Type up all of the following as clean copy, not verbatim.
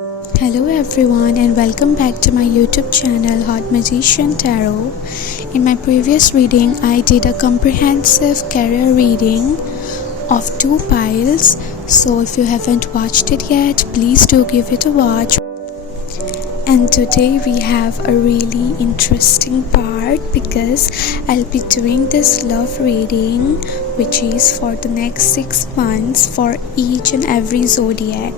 Hello everyone and welcome back to my YouTube channel Hot Magician Tarot. In my previous reading I did a comprehensive career reading of 2 piles, so if you haven't watched it yet, please do give it a watch. And today we have a really interesting part because I'll be doing this love reading which is for the next 6 months for each and every zodiac.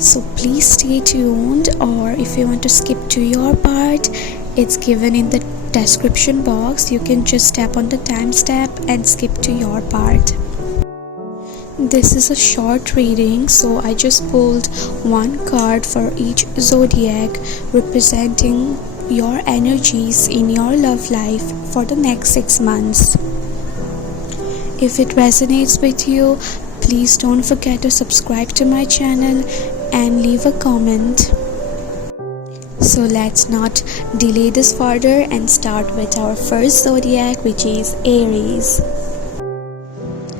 So please stay tuned, or if you want to skip to your part, it's given in the description box. You can just tap on the timestamp and skip to your part. This is a short reading, so I just pulled one card for each zodiac representing your energies in your love life for the next 6 months. If it resonates with you, please don't forget to subscribe to my channel and leave a comment. So let's not delay this further and start with our first zodiac, which is Aries.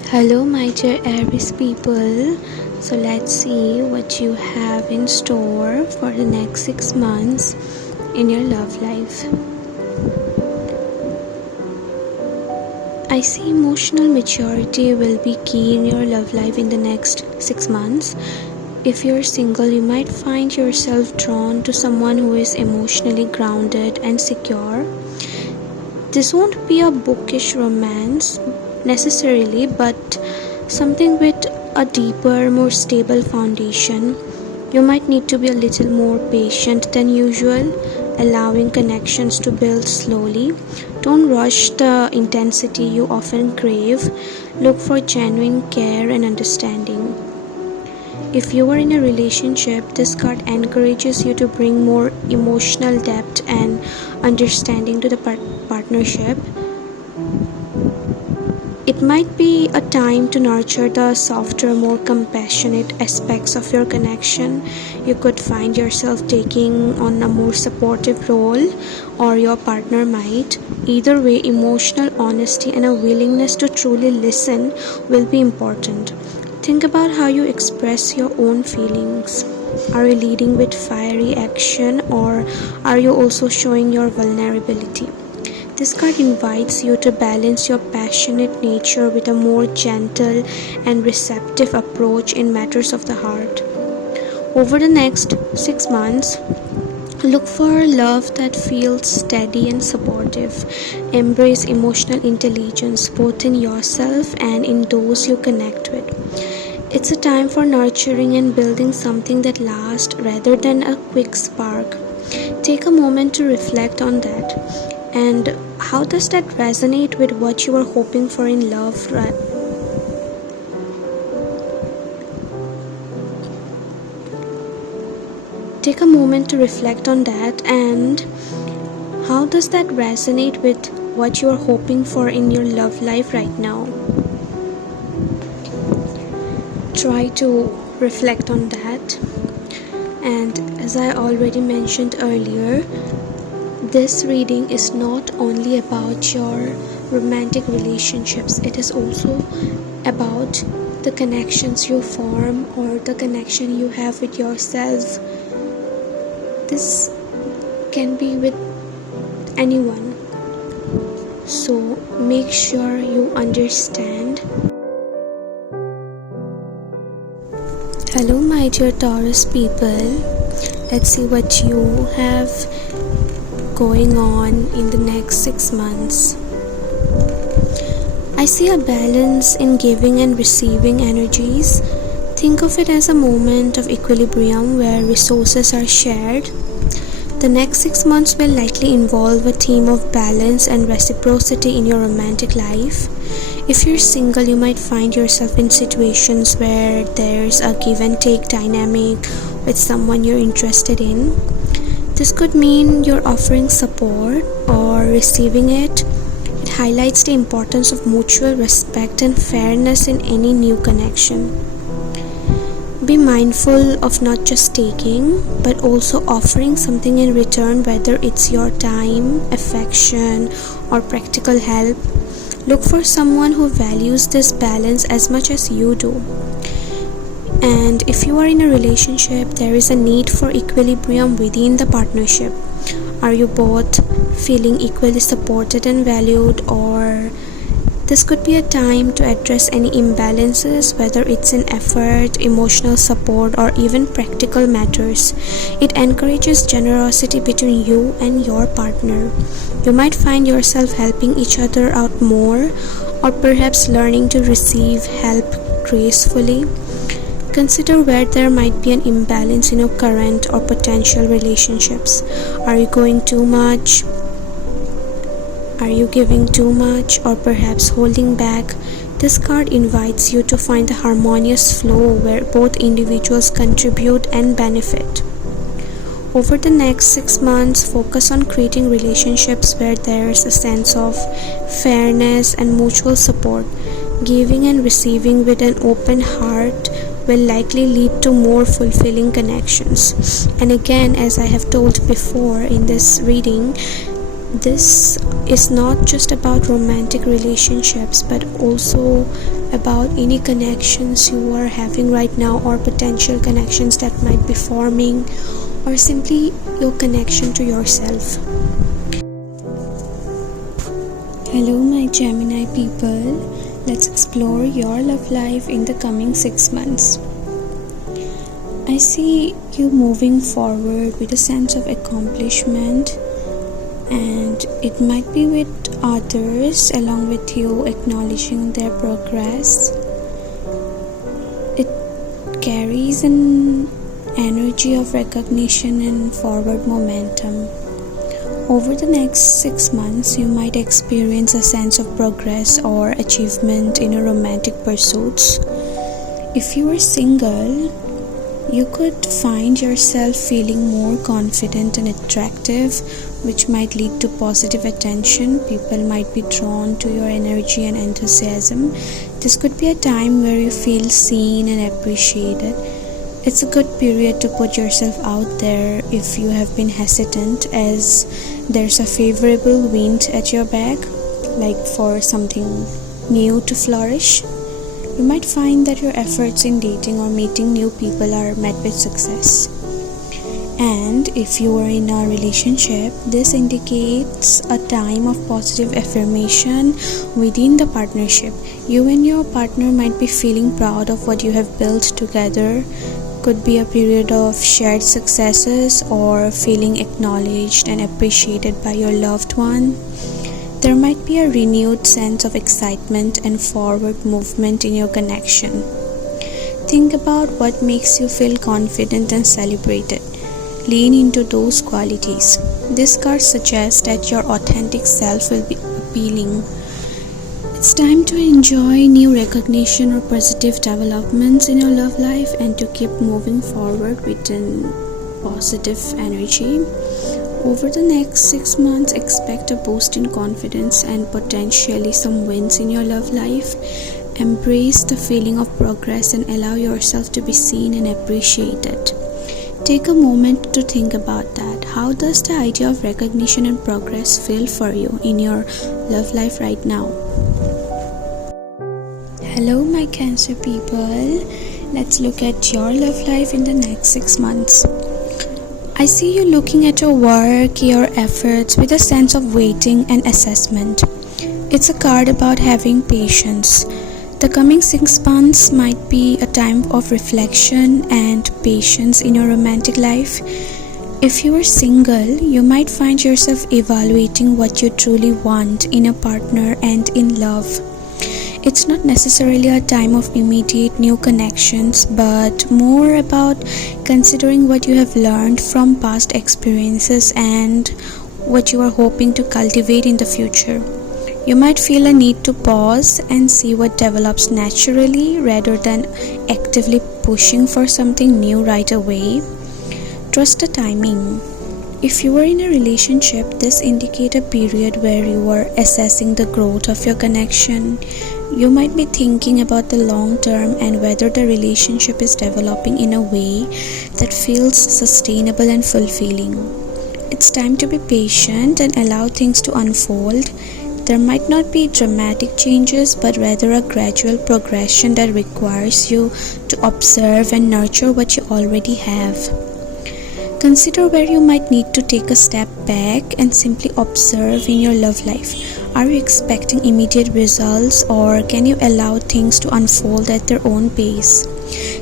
Hello my dear Aries people, so let's see what you have in store for the next 6 months in your love life. I see emotional maturity will be key in your love life in the next 6 months. If you're single, you might find yourself drawn to someone who is emotionally grounded and secure. This won't be a bookish romance necessarily, but something with a deeper, more stable foundation. You might need to be a little more patient than usual, allowing connections to build slowly. Don't rush the intensity you often crave. Look for genuine care and understanding. If you are in a relationship, this card encourages you to bring more emotional depth and understanding to the partnership. It might be a time to nurture the softer, more compassionate aspects of your connection. You could find yourself taking on a more supportive role, or your partner might. Either way, emotional honesty and a willingness to truly listen will be important. Think about how you express your own feelings. Are you leading with fiery action, or are you also showing your vulnerability? This card invites you to balance your passionate nature with a more gentle and receptive approach in matters of the heart. Over the next 6 months, look for love that feels steady and supportive. Embrace emotional intelligence both in yourself and in those you connect with. It's a time for nurturing and building something that lasts rather than a quick spark. Take a moment to reflect on that. And how does that resonate with what you are hoping for in love? Take a moment to reflect on that, and how does that resonate with what you are hoping for in your love life right now? Try to reflect on that. And as I already mentioned earlier, this reading is not only about your romantic relationships, it is also about the connections you form or the connection you have with yourself. This can be with anyone, so make sure you understand. Hello my dear Taurus people, let's see what you have going on in the next 6 months. I see a balance in giving and receiving energies. Think of it as a moment of equilibrium where resources are shared. The next 6 months will likely involve a theme of balance and reciprocity in your romantic life. If you're single, you might find yourself in situations where there's a give and take dynamic with someone you're interested in. This could mean you're offering support or receiving it. It highlights the importance of mutual respect and fairness in any new connection. Be mindful of not just taking, but also offering something in return, whether it's your time, affection, or practical help. Look for someone who values this balance as much as you do. And if you are in a relationship, there is a need for equilibrium within the partnership. Are you both feeling equally supported and valued, or this could be a time to address any imbalances, whether it's in effort, emotional support, or even practical matters. It encourages generosity between you and your partner. You might find yourself helping each other out more, or perhaps learning to receive help gracefully. Consider where there might be an imbalance in your current or potential relationships. Are you going too much? Are you giving too much, or perhaps holding back? This card invites you to find a harmonious flow where both individuals contribute and benefit. Over the next 6 months, focus on creating relationships where there's a sense of fairness and mutual support. Giving and receiving with an open heart will likely lead to more fulfilling connections. And again, as I have told before in this reading, this is not just about romantic relationships, but also about any connections you are having right now, or potential connections that might be forming, or simply your connection to yourself. Hello my Gemini people, let's explore your love life in the coming 6 months. I see you moving forward with a sense of accomplishment, and it might be with others along with you acknowledging their progress. It carries an energy of recognition and forward momentum. Over the next 6 months, you might experience a sense of progress or achievement in your romantic pursuits. If you are single, you could find yourself feeling more confident and attractive, which might lead to positive attention. People might be drawn to your energy and enthusiasm. This could be a time where you feel seen and appreciated. It's a good period to put yourself out there if you have been hesitant, as there's a favorable wind at your back, like for something new to flourish. You might find that your efforts in dating or meeting new people are met with success. And if you are in a relationship, this indicates a time of positive affirmation within the partnership. You and your partner might be feeling proud of what you have built together. Could be a period of shared successes or feeling acknowledged and appreciated by your loved one. There might be a renewed sense of excitement and forward movement in your connection. Think about what makes you feel confident and celebrated. Lean into those qualities. This card suggests that your authentic self will be appealing. It's time to enjoy new recognition or positive developments in your love life and to keep moving forward with a positive energy. Over the next 6 months, expect a boost in confidence and potentially some wins in your love life. Embrace the feeling of progress and allow yourself to be seen and appreciated. Take a moment to think about that. How does the idea of recognition and progress feel for you in your love life right now? Hello my Cancer people, let's look at your love life in the next 6 months. I see you looking at your work, your efforts with a sense of waiting and assessment. It's a card about having patience. The coming 6 months might be a time of reflection and patience in your romantic life. If you are single, you might find yourself evaluating what you truly want in a partner and in love. It's not necessarily a time of immediate new connections, but more about considering what you have learned from past experiences and what you are hoping to cultivate in the future. You might feel a need to pause and see what develops naturally rather than actively pushing for something new right away. Trust the timing. If you are in a relationship, this indicates a period where you are assessing the growth of your connection. You might be thinking about the long term and whether the relationship is developing in a way that feels sustainable and fulfilling. It's time to be patient and allow things to unfold. There might not be dramatic changes, but rather a gradual progression that requires you to observe and nurture what you already have. Consider where you might need to take a step back and simply observe in your love life. Are you expecting immediate results, or can you allow things to unfold at their own pace?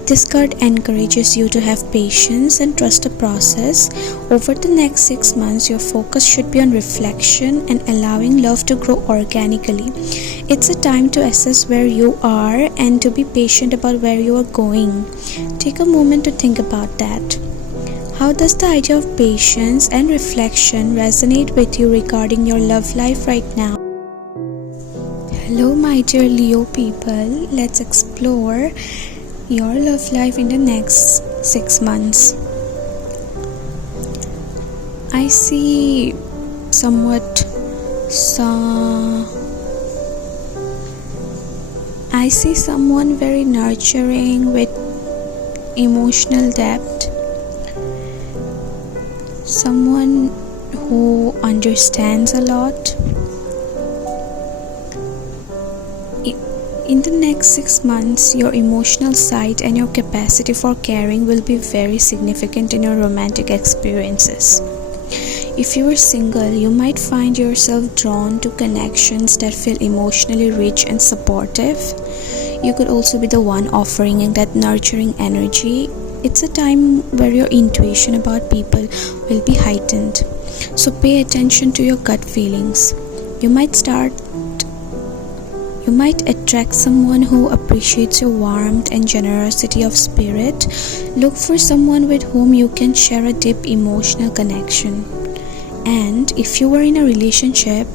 This card encourages you to have patience and trust the process. Over the next 6 months, your focus should be on reflection and allowing love to grow organically. It's a time to assess where you are and to be patient about where you are going. Take a moment to think about that. How does the idea of patience and reflection resonate with you regarding your love life right now? Hello my dear Leo people, let's explore your love life in the next 6 months. I see someone very nurturing with emotional depth. Someone who understands a lot. In the next 6 months, your emotional side and your capacity for caring will be very significant in your romantic experiences. If you are single, you might find yourself drawn to connections that feel emotionally rich and supportive. You could also be the one offering that nurturing energy. It's a time where your intuition about people will be heightened. So pay attention to your gut feelings. You might attract someone who appreciates your warmth and generosity of spirit. Look for someone with whom you can share a deep emotional connection. And if you are in a relationship,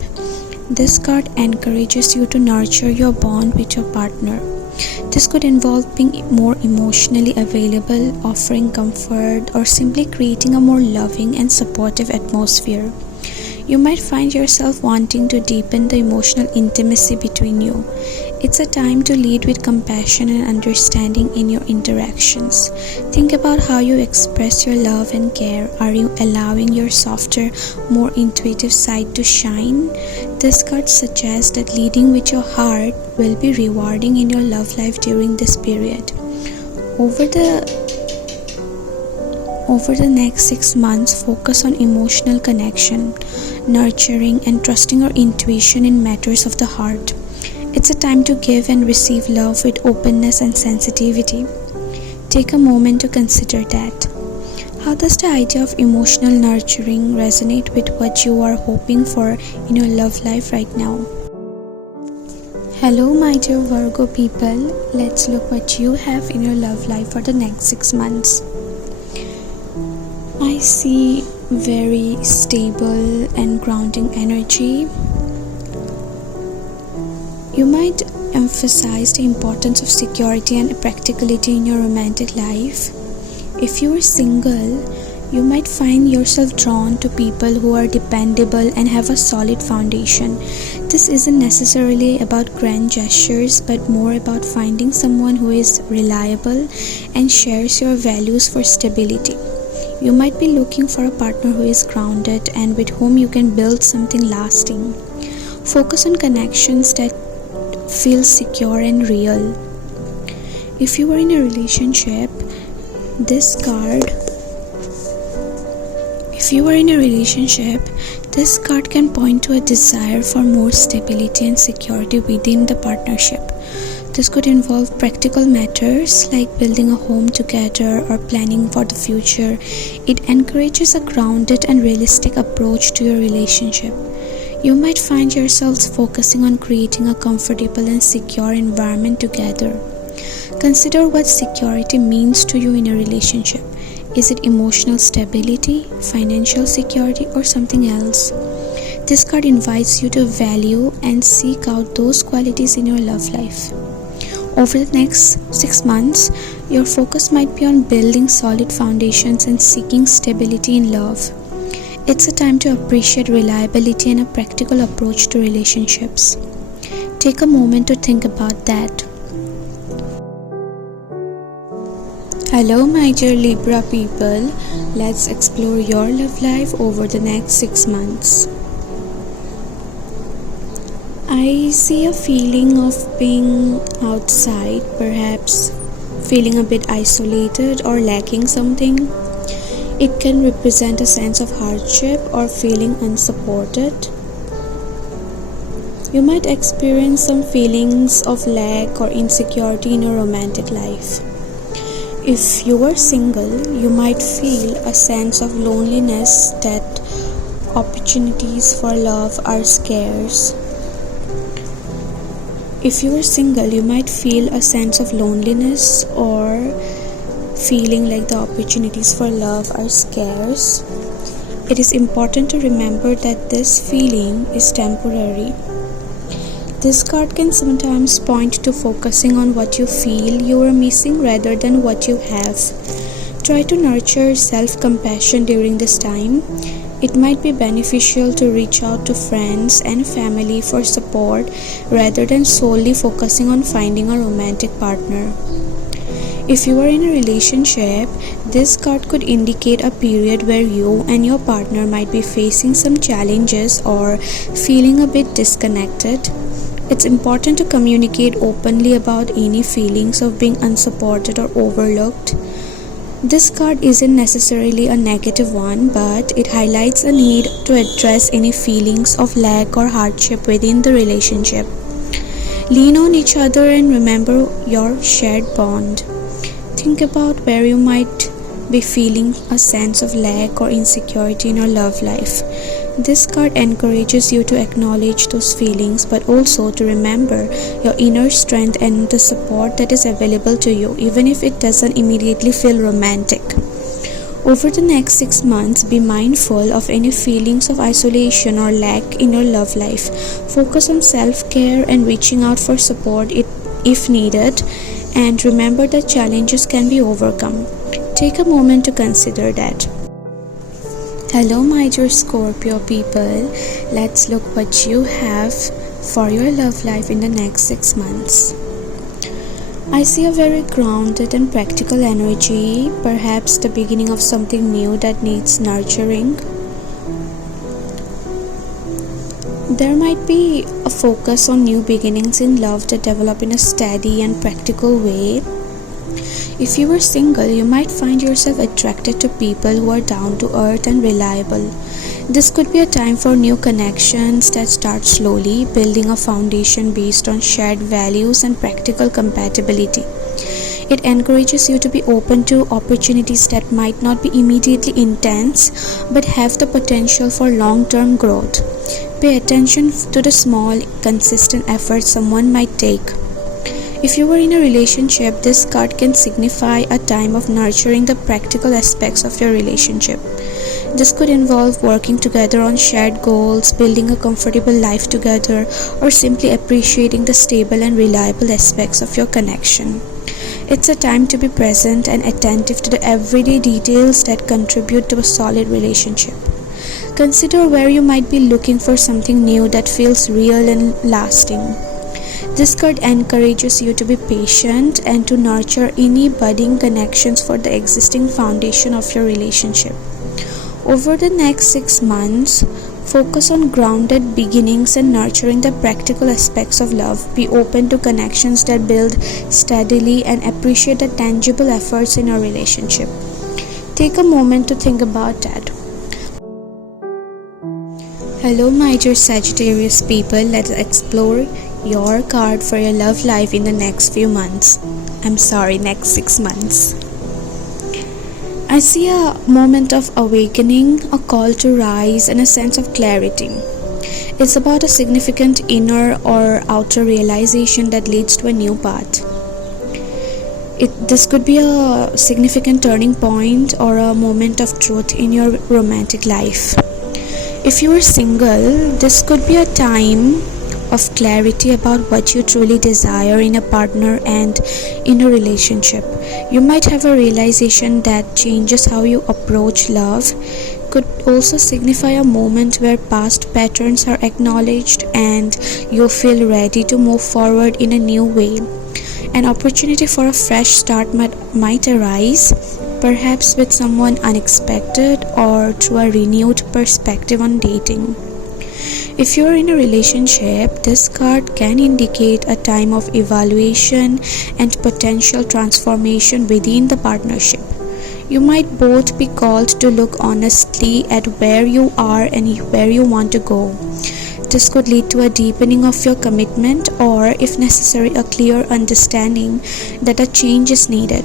this card encourages you to nurture your bond with your partner. This could involve being more emotionally available, offering comfort, or simply creating a more loving and supportive atmosphere. You might find yourself wanting to deepen the emotional intimacy between you. It's a time to lead with compassion and understanding in your interactions. Think about how you express your love and care. Are you allowing your softer, more intuitive side to shine? This card suggests that leading with your heart will be rewarding in your love life during this period. Over the next 6 months, focus on emotional connection, nurturing, and trusting your intuition in matters of the heart. It's a time to give and receive love with openness and sensitivity. Take a moment to consider that. How does the idea of emotional nurturing resonate with what you are hoping for in your love life right now? Hello my dear Virgo people, let's look what you have in your love life for the next 6 months. I see very stable and grounding energy. You might emphasize the importance of security and practicality in your romantic life. If you are single, you might find yourself drawn to people who are dependable and have a solid foundation. This isn't necessarily about grand gestures, but more about finding someone who is reliable and shares your values for stability. You might be looking for a partner who is grounded and with whom you can build something lasting. Focus on connections that feel secure and real. If you are in a relationship, this card can point to a desire for more stability and security within the partnership. This could involve practical matters like building a home together or planning for the future. It encourages a grounded and realistic approach to your relationship. You might find yourselves focusing on creating a comfortable and secure environment together. Consider what security means to you in a relationship. Is it emotional stability, financial security, or something else? This card invites you to value and seek out those qualities in your love life. Over the next 6 months, your focus might be on building solid foundations and seeking stability in love. It's a time to appreciate reliability and a practical approach to relationships. Take a moment to think about that. Hello my dear Libra people, let's explore your love life over the next 6 months. I see a feeling of being outside, perhaps feeling a bit isolated or lacking something. It can represent a sense of hardship or feeling unsupported. You might experience some feelings of lack or insecurity in your romantic life. If you are single, you might feel a sense of loneliness that opportunities for love are scarce. If you are single, you might feel a sense of loneliness or feeling like the opportunities for love are scarce. It is important to remember that this feeling is temporary. This card can sometimes point to focusing on what you feel you are missing rather than what you have. Try to nurture self-compassion during this time. It might be beneficial to reach out to friends and family for support rather than solely focusing on finding a romantic partner. If you are in a relationship, this card could indicate a period where you and your partner might be facing some challenges or feeling a bit disconnected. It's important to communicate openly about any feelings of being unsupported or overlooked. This card isn't necessarily a negative one, but it highlights a need to address any feelings of lack or hardship within the relationship. Lean on each other and remember your shared bond. Think about where you might be feeling a sense of lack or insecurity in your love life. This card encourages you to acknowledge those feelings, but also to remember your inner strength and the support that is available to you, even if it doesn't immediately feel romantic. Over the next 6 months, be mindful of any feelings of isolation or lack in your love life. Focus on self-care and reaching out for support if needed, and remember that challenges can be overcome. Take a moment to consider that. Hello my dear Scorpio people, let's look what you have for your love life in the next 6 months. I see a very grounded and practical energy, perhaps the beginning of something new that needs nurturing. There might be a focus on new beginnings in love that develop in a steady and practical way. If you are single, you might find yourself attracted to people who are down to earth and reliable. This could be a time for new connections that start slowly, building a foundation based on shared values and practical compatibility. It encourages you to be open to opportunities that might not be immediately intense, but have the potential for long-term growth. Pay attention to the small, consistent efforts someone might take. If you are in a relationship, this card can signify a time of nurturing the practical aspects of your relationship. This could involve working together on shared goals, building a comfortable life together, or simply appreciating the stable and reliable aspects of your connection. It's a time to be present and attentive to the everyday details that contribute to a solid relationship. Consider where you might be looking for something new that feels real and lasting. This card encourages you to be patient and to nurture any budding connections for the existing foundation of your relationship. Over the next 6 months, focus on grounded beginnings and nurturing the practical aspects of love. Be open to connections that build steadily and appreciate the tangible efforts in your relationship. Take a moment to think about that. Hello my dear Sagittarius people, let's explore your card for your love life in the next next 6 months. I see a moment of awakening, a call to rise, and a sense of clarity. It's about a significant inner or outer realization that leads to a new path. This could be a significant turning point or a moment of truth in your romantic life. If you are single, this could be a time of clarity about what you truly desire in a partner and in a relationship. You might have a realization that changes how you approach love. Could also signify a moment where past patterns are acknowledged and you feel ready to move forward in a new way. An opportunity for a fresh start might arise, perhaps with someone unexpected or through a renewed perspective on dating. If you are in a relationship, this card can indicate a time of evaluation and potential transformation within the partnership. You might both be called to look honestly at where you are and where you want to go. This could lead to a deepening of your commitment or, if necessary, a clear understanding that a change is needed.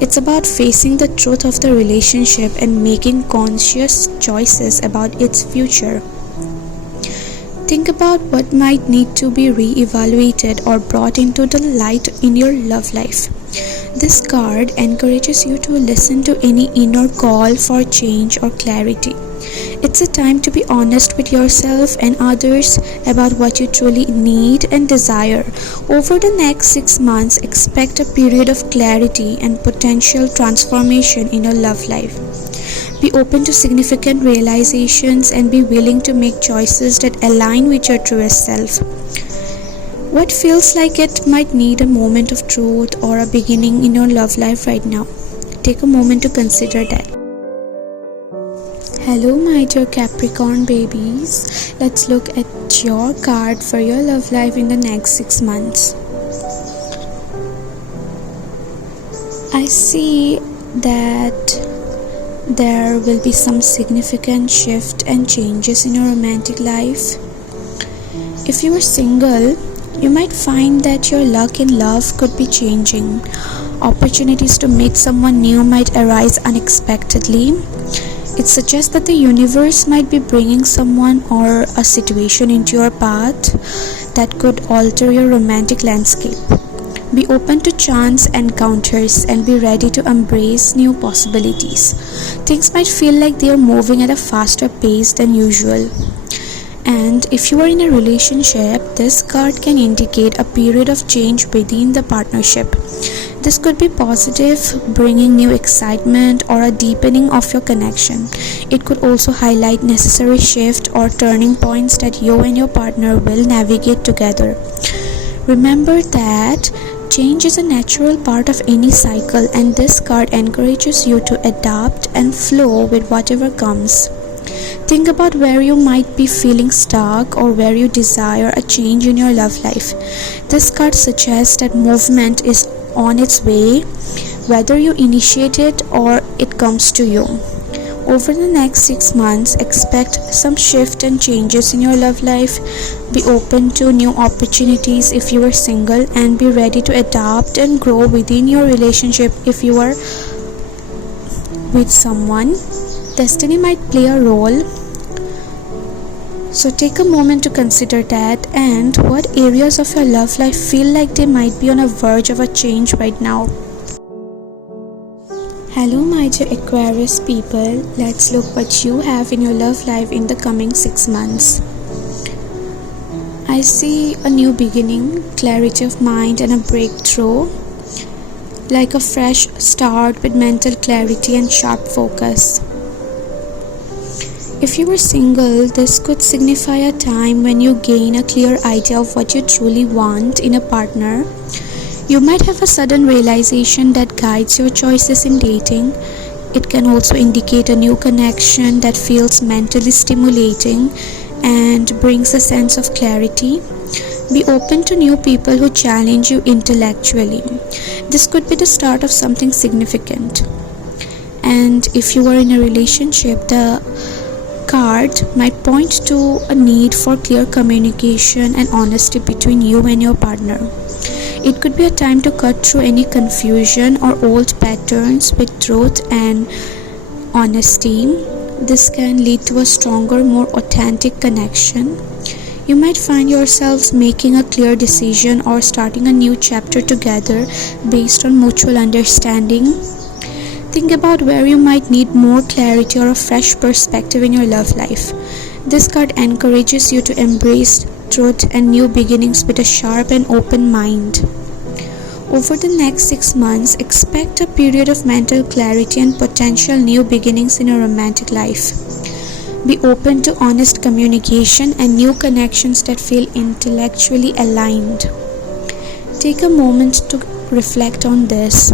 It's about facing the truth of the relationship and making conscious choices about its future. Think about what might need to be re-evaluated or brought into the light in your love life. This card encourages you to listen to any inner call for change or clarity. It's a time to be honest with yourself and others about what you truly need and desire. Over the next 6 months, expect a period of clarity and potential transformation in your love life. Be open to significant realizations and be willing to make choices that align with your truest self. What feels like it might need a moment of truth or a beginning in your love life right now? Take a moment to consider that. Hello my dear Capricorn babies. Let's look at your card for your love life in the next 6 months. I see that there will be some significant shift and changes in your romantic life. If you are single, you might find that your luck in love could be changing. Opportunities to meet someone new might arise unexpectedly. It suggests that the universe might be bringing someone or a situation into your path that could alter your romantic landscape. Be open to chance encounters and be ready to embrace new possibilities. Things might feel like they are moving at a faster pace than usual. And if you are in a relationship, this card can indicate a period of change within the partnership. This could be positive, bringing new excitement or a deepening of your connection. It could also highlight necessary shift or turning points that you and your partner will navigate together. Remember that change is a natural part of any cycle, and this card encourages you to adapt and flow with whatever comes. Think about where you might be feeling stuck or where you desire a change in your love life. This card suggests that movement is on its way, whether you initiate it or it comes to you. Over the next 6 months, expect some shift and changes in your love life. Be open to new opportunities if you are single, and be ready to adapt and grow within your relationship if you are with someone. Destiny might play a role, so take a moment to consider that, and what areas of your love life feel like they might be on a verge of a change right now. Hello my dear Aquarius people, let's look what you have in your love life in the coming 6 months. I see a new beginning, clarity of mind and a breakthrough, like a fresh start with mental clarity and sharp focus. If you are single, this could signify a time when you gain a clear idea of what you truly want in a partner. You might have a sudden realization that guides your choices in dating. It can also indicate a new connection that feels mentally stimulating and brings a sense of clarity. Be open to new people who challenge you intellectually. This could be the start of something significant. And if you are in a relationship, the card might point to a need for clear communication and honesty between you and your partner. It could be a time to cut through any confusion or old patterns with truth and honesty. This can lead to a stronger, more authentic connection. You might find yourselves making a clear decision or starting a new chapter together based on mutual understanding. Think about where you might need more clarity or a fresh perspective in your love life. This card encourages you to embrace truth and new beginnings with a sharp and open mind. Over the next 6 months, expect a period of mental clarity and potential new beginnings in your romantic life. Be open to honest communication and new connections that feel intellectually aligned. Take a moment to reflect on this.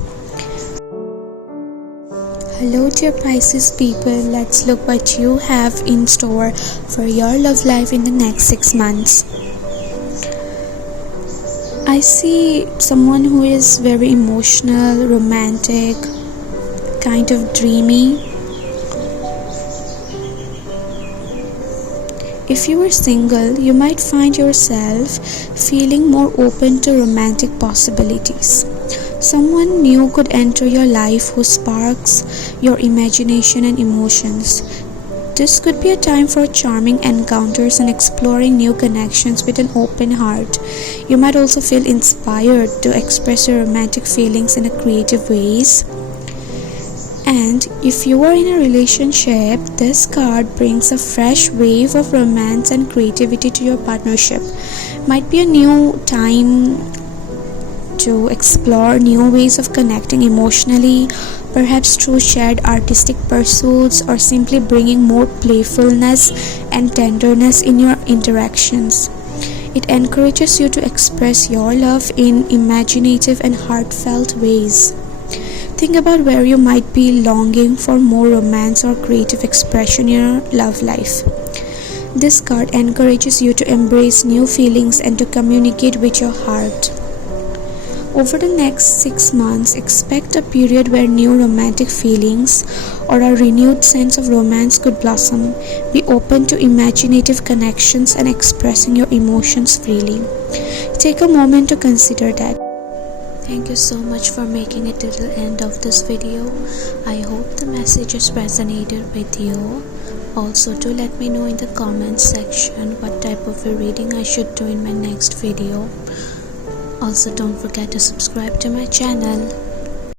Hello dear Pisces people, let's look what you have in store for your love life in the next 6 months. I see someone who is very emotional, romantic, kind of dreamy. If you are single, you might find yourself feeling more open to romantic possibilities. Someone new could enter your life who sparks your imagination and emotions. This could be a time for charming encounters and exploring new connections with an open heart. You might also feel inspired to express your romantic feelings in creative ways. And if you are in a relationship, this card brings a fresh wave of romance and creativity to your partnership. Might be a new time to explore new ways of connecting emotionally, perhaps through shared artistic pursuits or simply bringing more playfulness and tenderness in your interactions. It encourages you to express your love in imaginative and heartfelt ways. Think about where you might be longing for more romance or creative expression in your love life. This card encourages you to embrace new feelings and to communicate with your heart. Over the next 6 months, expect a period where new romantic feelings or a renewed sense of romance could blossom. Be open to imaginative connections and expressing your emotions freely. Take a moment to consider that. Thank you so much for making it to the end of this video. I hope the messages resonated with you. Also, do let me know in the comments section what type of a reading I should do in my next video. Also, don't forget to subscribe to my channel.